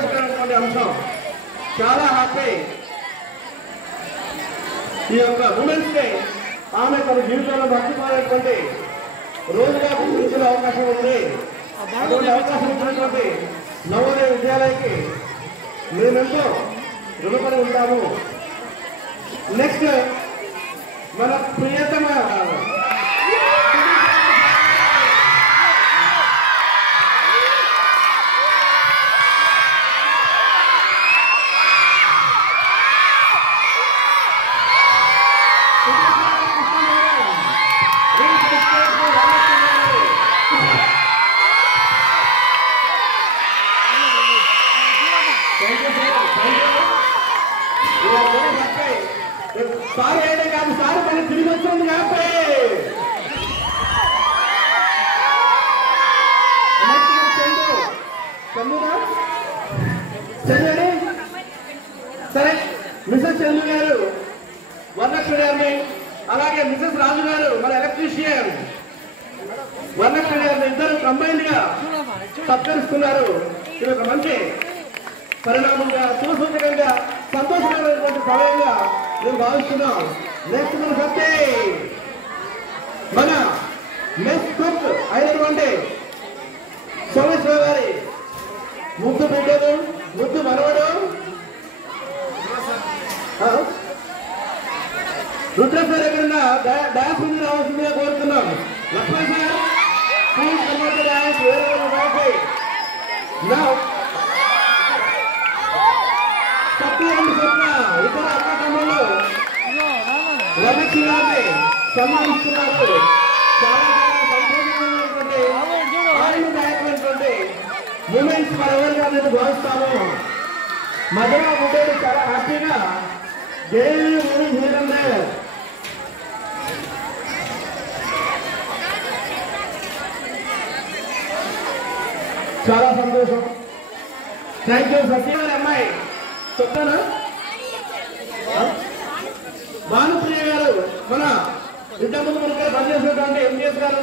సంతోషకరమైనటువంటి అంశం. చాలా హ్యాపీ. ఈ యొక్క ఉమెన్స్ డే ఆమె తన జీవితంలో మర్చిపోయేటువంటి రోజుగా గుర్తించిన అవకాశం ఉంది. అటువంటి అవకాశం ఇచ్చినటువంటి నవోదయ విద్యాలయకి మేమెంతో రుణపడి ఉంటాము. నెక్స్ట్ మన ప్రియతమ సారీ అయితే కాదు, సార్ మళ్ళీ తిరిగి వచ్చింది కాబట్టి చంద్రుడి సరే. మిసెస్ చంద్రు గారు వరలక్ష్మి గారిని, అలాగే మిసెస్ రాజు గారు మన ఎలక్ట్రీషియన్ వరలక్ష్మి గారిని ఇద్దరు కంబైన్డ్ గా సత్కరిస్తున్నారు. ఇది ఒక మంచి పరిణామంగా, శుభసూచకంగా, సంతోషకరమైనటువంటి సమయంగా మేము భావిస్తున్నాం. నెక్స్ట్ మన సత్తే మన మెస్ కుక్ అయినటువంటి సోమేశ్వర గారి ముద్దు బిడ్డలు, ముద్దు మనవడు రుద్రసార్ ఎక్కడున్నా డాన్స్ ముందు రావాల్సిందిగా కోరుతున్నాం. Lakshman sir please come out the dance Satya and Swapna ఇతర అక్క తమ్ముళ్ళు వరలక్ష్మి గారిని సన్మానిస్తున్నారు. చాలా సంతోషమైనటువంటి ఆనందదాయకమైనటువంటి మూమెంట్స్ మరెవరిగా నేను భావిస్తాము. మధ్యలో ఉండేది చాలా హ్యాపీగా చాలా సంతోషం. Thank you. సత్య గారి అమ్మాయి చెప్తానా భానుప్రియ గారు మన ఇంతకుముందు మనకి పనిచేసినటువంటి ఎంజిఎస్ గారు